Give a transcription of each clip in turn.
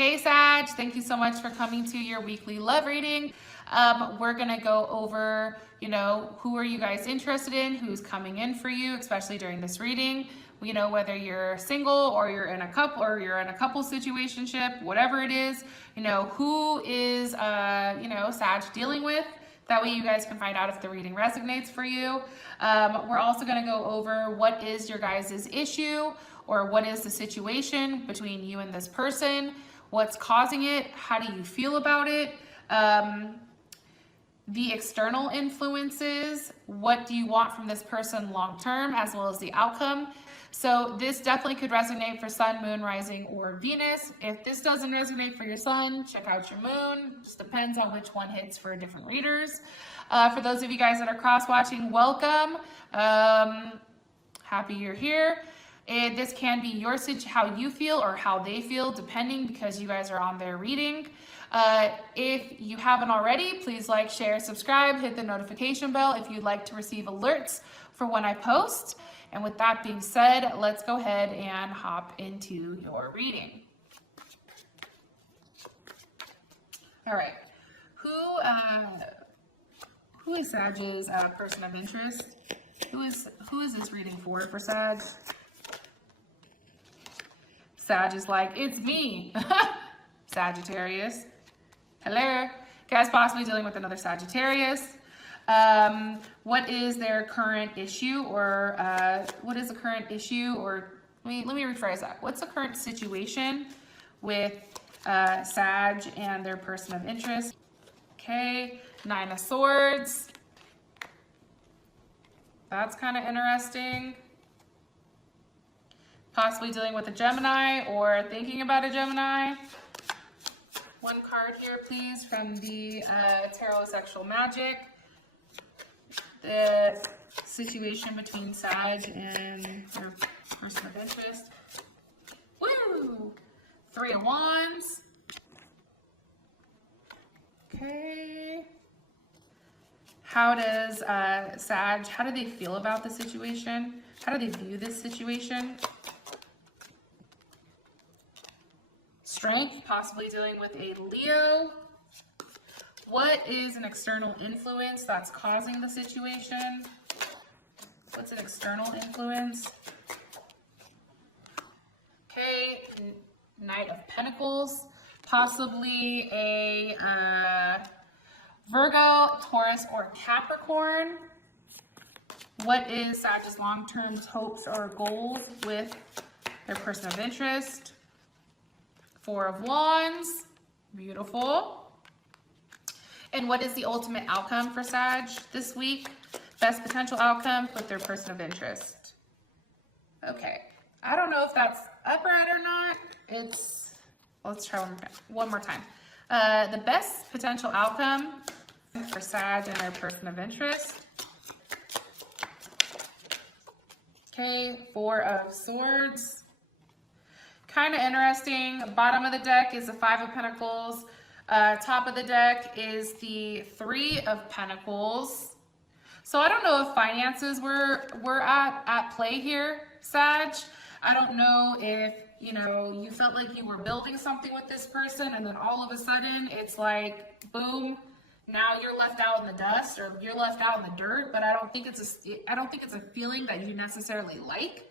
Hey Sag, thank you so much for coming to your weekly love reading. We're gonna go over, who are you guys interested in, who's coming in for you, especially during this reading. Whether you're single or you're in a couple situationship, whatever it is, who is, Sag dealing with. That way you guys can find out if the reading resonates for you. We're also gonna go over what is your guys' issue or what is the situation between you and this person. What's causing it? How do you feel about it? The external influences, what do you want from this person long-term, as well as the outcome. So this definitely could resonate for Sun, Moon, Rising, or Venus. If this doesn't resonate for your Sun, check out your Moon. Just depends on which one hits for different readers. For those of you guys that are cross-watching, welcome. Happy you're here. This can be your how you feel or how they feel, depending, because you guys are on their reading. If you haven't already, please like, share, subscribe, hit the notification bell if you'd like to receive alerts for when I post. And with that being said, let's go ahead and hop into your reading. All right, who is Sag's person of interest? Who is this reading for Sag? Sag is like, it's me, Sagittarius. Hello. Guys possibly dealing with another Sagittarius. What is their current issue, or what is the current issue, or let me rephrase that. What's the current situation with Sag and their person of interest? Okay, 9 of Swords. That's kind of interesting. Possibly dealing with a Gemini or thinking about a Gemini. One card here, please, from the Tarot Sexual Magic. The situation between Sag and their person of interest. Woo! 3 of Wands. Okay. How does Sag, how do they feel about the situation? How do they view this situation? Strength, possibly dealing with a Leo. What is an external influence that's causing the situation? What's an external influence? Okay, Knight of Pentacles, possibly a Virgo, Taurus, or Capricorn. What is Sag's long-term hopes or goals with their person of interest? 4 of Wands, beautiful. And what is the ultimate outcome for Sag this week? Best potential outcome with their person of interest. Okay, I don't know if that's upright or not. Let's try one more time. The best potential outcome for Sag and their person of interest. Okay, 4 of Swords. Kind of interesting. Bottom of the deck is the 5 of Pentacles. Top of the deck is the 3 of Pentacles. So I don't know if finances were at play here, Sag. I don't know if, you felt like you were building something with this person and then all of a sudden it's like, boom, now you're left out in the dust or you're left out in the dirt, but I don't think it's a feeling that you necessarily like.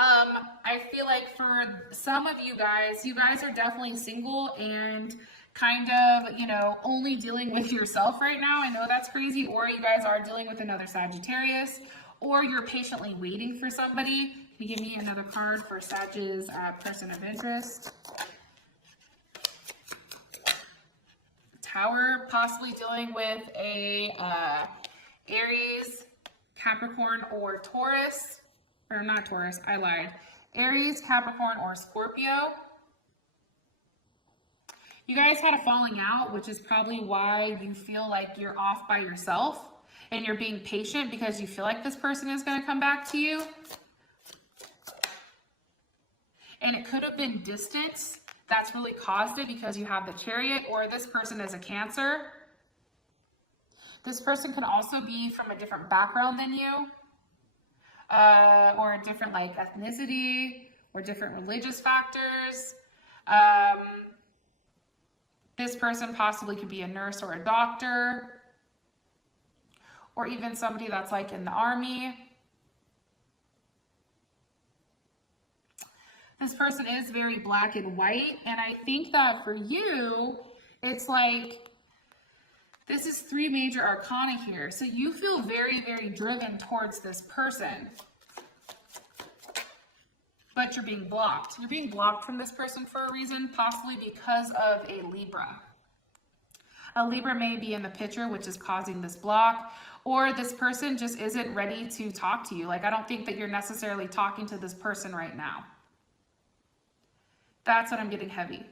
I feel like for some of you guys are definitely single and kind of, only dealing with yourself right now. I know that's crazy. Or you guys are dealing with another Sagittarius, or you're patiently waiting for somebody. Can you give me another card for Sag's person of interest? Tower, possibly dealing with a Aries, Capricorn, or Taurus. Or not Taurus, I lied. Aries, Capricorn, or Scorpio. You guys had a falling out, which is probably why you feel like you're off by yourself and you're being patient because you feel like this person is going to come back to you. And it could have been distance that's really caused it because you have the Chariot, or this person is a Cancer. This person could also be from a different background than you. Or a different ethnicity or different religious factors. This person possibly could be a nurse or a doctor, or even somebody that's like in the army. This person is very black and white, and I think that for you, it's like, this is 3 major arcana here. So you feel very, very driven towards this person, but you're being blocked. You're being blocked from this person for a reason, possibly because of a Libra. A Libra may be in the picture, which is causing this block, or this person just isn't ready to talk to you. Like, I don't think that you're necessarily talking to this person right now. That's what I'm getting heavy.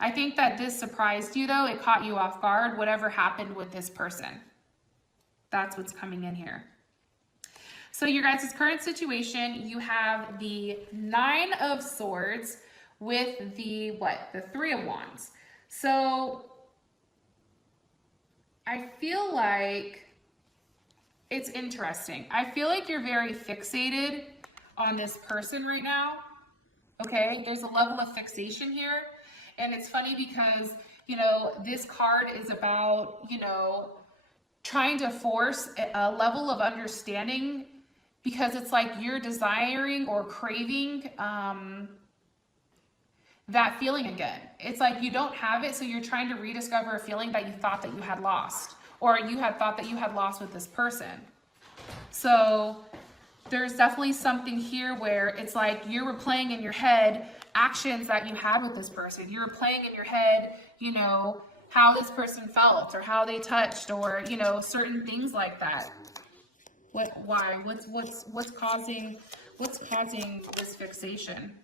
I think that this surprised you though. It caught you off guard, whatever happened with this person. That's what's coming in here. So your guys' current situation, you have the 9 of Swords with the, what? The 3 of Wands. So I feel like it's interesting. I feel like you're very fixated on this person right now. Okay, there's a level of fixation here. And it's funny because, you know, this card is about, you know, trying to force a level of understanding, because it's like you're desiring or craving that feeling again. It's like you don't have it, so you're trying to rediscover a feeling that you thought that you had lost, or you had thought that you had lost with this person. So there's definitely something here where it's like you're replaying in your head actions that you had with this person. You're replaying in your head, you know, how this person felt or how they touched, or, you know, certain things like that. Why? What's causing this fixation?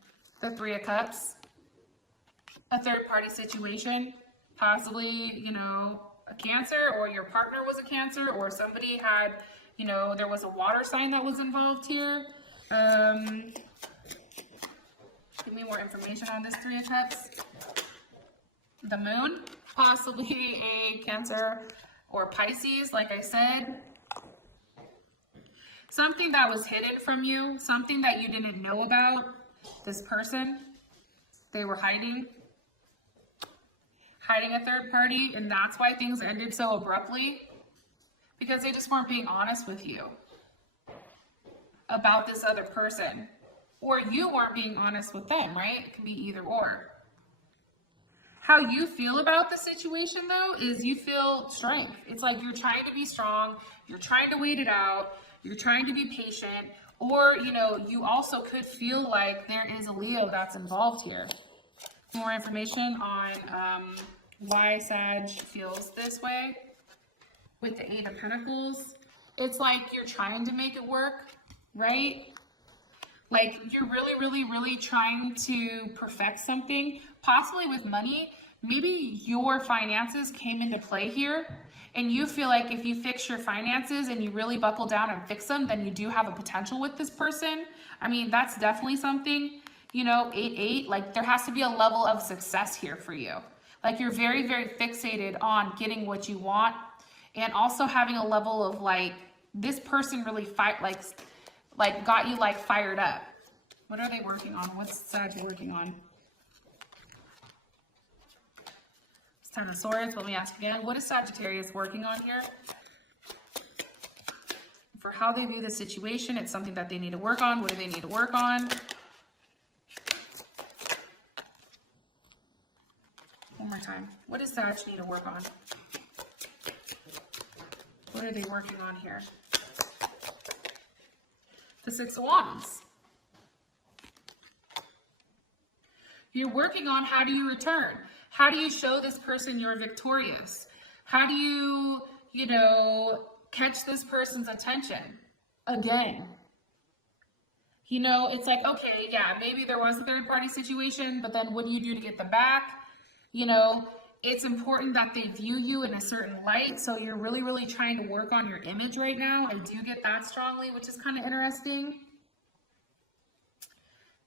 The 3 of Cups, a third party situation, possibly, you know, a Cancer, or your partner was a Cancer, or somebody had, you know, there was a water sign that was involved here. Give me more information on this 3 of Cups. The Moon, possibly a Cancer or Pisces, like I said. Something that was hidden from you, something that you didn't know about this person. They were hiding a third party, and that's why things ended so abruptly, because they just weren't being honest with you about this other person, or you weren't being honest with them, right? It can be either or. How you feel about the situation though is you feel strength. It's like you're trying to be strong, you're trying to wait it out, you're trying to be patient, or, you know, you also could feel like there is a Leo that's involved here. More information on why Sag feels this way with the 8 of Pentacles. It's like you're trying to make it work, right? Like you're really trying to perfect something, possibly with money. Maybe your finances came into play here, and you feel like if you fix your finances and you really buckle down and fix them, then you do have a potential with this person. I mean, that's definitely something, you know, 8-8, like there has to be a level of success here for you. Like you're very fixated on getting what you want, and also having a level of like, this person really like got you like fired up. What are they working on? What's Sag working on? It's 10 of Swords. Let me ask again. What is Sagittarius working on here? For how they view the situation, it's something that they need to work on. What do they need to work on? One more time. What does Sag need to work on? What are they working on here? The 6 of Wands. You're working on, how do you return? How do you show this person you're victorious? How do you, you know, catch this person's attention again? You know, it's like, okay, yeah, maybe there was a third party situation, but then what do you do to get them back? You know, it's important that they view you in a certain light. So you're really trying to work on your image right now. I do get that strongly, which is kind of interesting.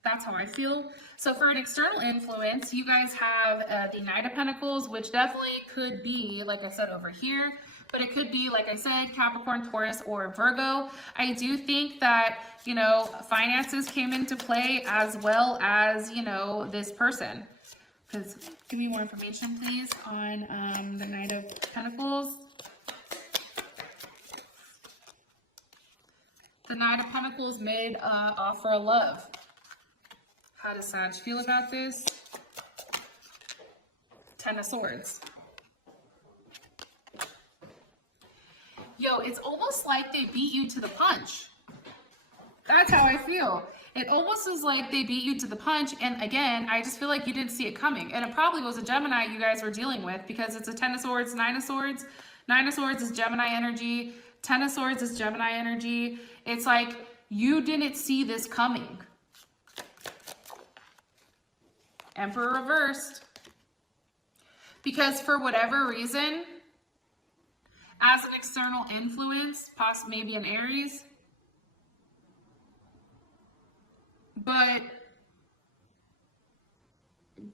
That's how I feel. So for an external influence, you guys have the Knight of Pentacles, which definitely could be, like I said, over here. But it could be, like I said, Capricorn, Taurus, or Virgo. I do think that, you know, finances came into play, as well as, you know, this person. Because give me more information, please, on the Knight of Pentacles. The Knight of Pentacles made an offer of love. How does Sag feel about this? Ten of Swords. Yo, it's almost like they beat you to the punch. That's how I feel. It almost is like they beat you to the punch. And again, I just feel like you didn't see it coming. And it probably was a Gemini you guys were dealing with, because it's a Ten of Swords, Nine of Swords. Nine of Swords is Gemini energy. Ten of Swords is Gemini energy. It's like you didn't see this coming. Emperor reversed. Because for whatever reason, as an external influence, possibly maybe an Aries, but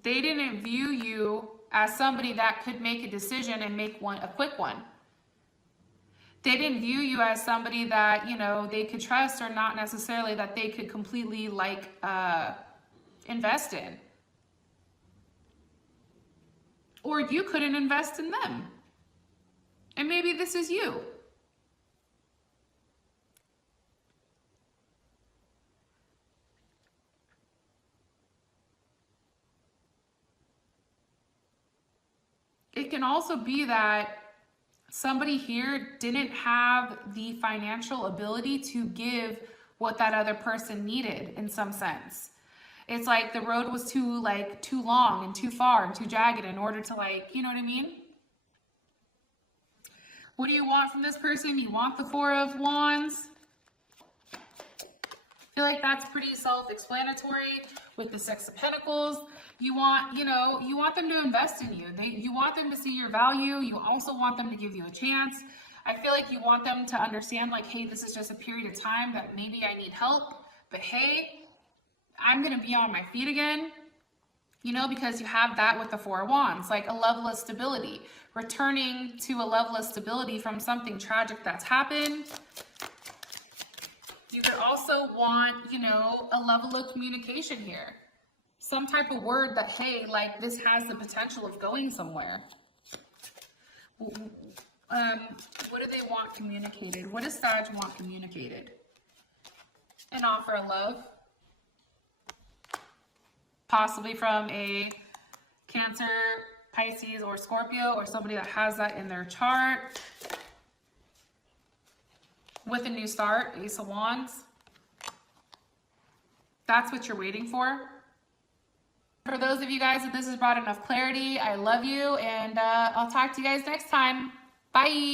they didn't view you as somebody that could make a decision and make a quick one. They didn't view you as somebody that, you know, they could trust, or not necessarily that they could completely like invest in. Or you couldn't invest in them. And maybe this is you. It can also be that somebody here didn't have the financial ability to give what that other person needed in some sense. It's like the road was too long and too far and too jagged in order to, like, you know what I mean? What do you want from this person? You want the Four of Wands. I feel like that's pretty self-explanatory with the Six of Pentacles. You want, you know, you want them to invest in you. You want them to see your value. You also want them to give you a chance. I feel like you want them to understand, like, hey, this is just a period of time that maybe I need help, but hey, I'm going to be on my feet again. You know, because you have that with the Four of Wands, like a level of stability, returning to a level of stability from something tragic that's happened. You could also want, you know, a level of communication here. Some type of word that, hey, like, this has the potential of going somewhere. What do they want communicated? What does Sag want communicated? An offer of love. Possibly from a Cancer, Pisces, or Scorpio, or somebody that has that in their chart. With a new start, Ace of Wands. That's what you're waiting for. For those of you guys that this has brought enough clarity, I love you, and I'll talk to you guys next time. Bye.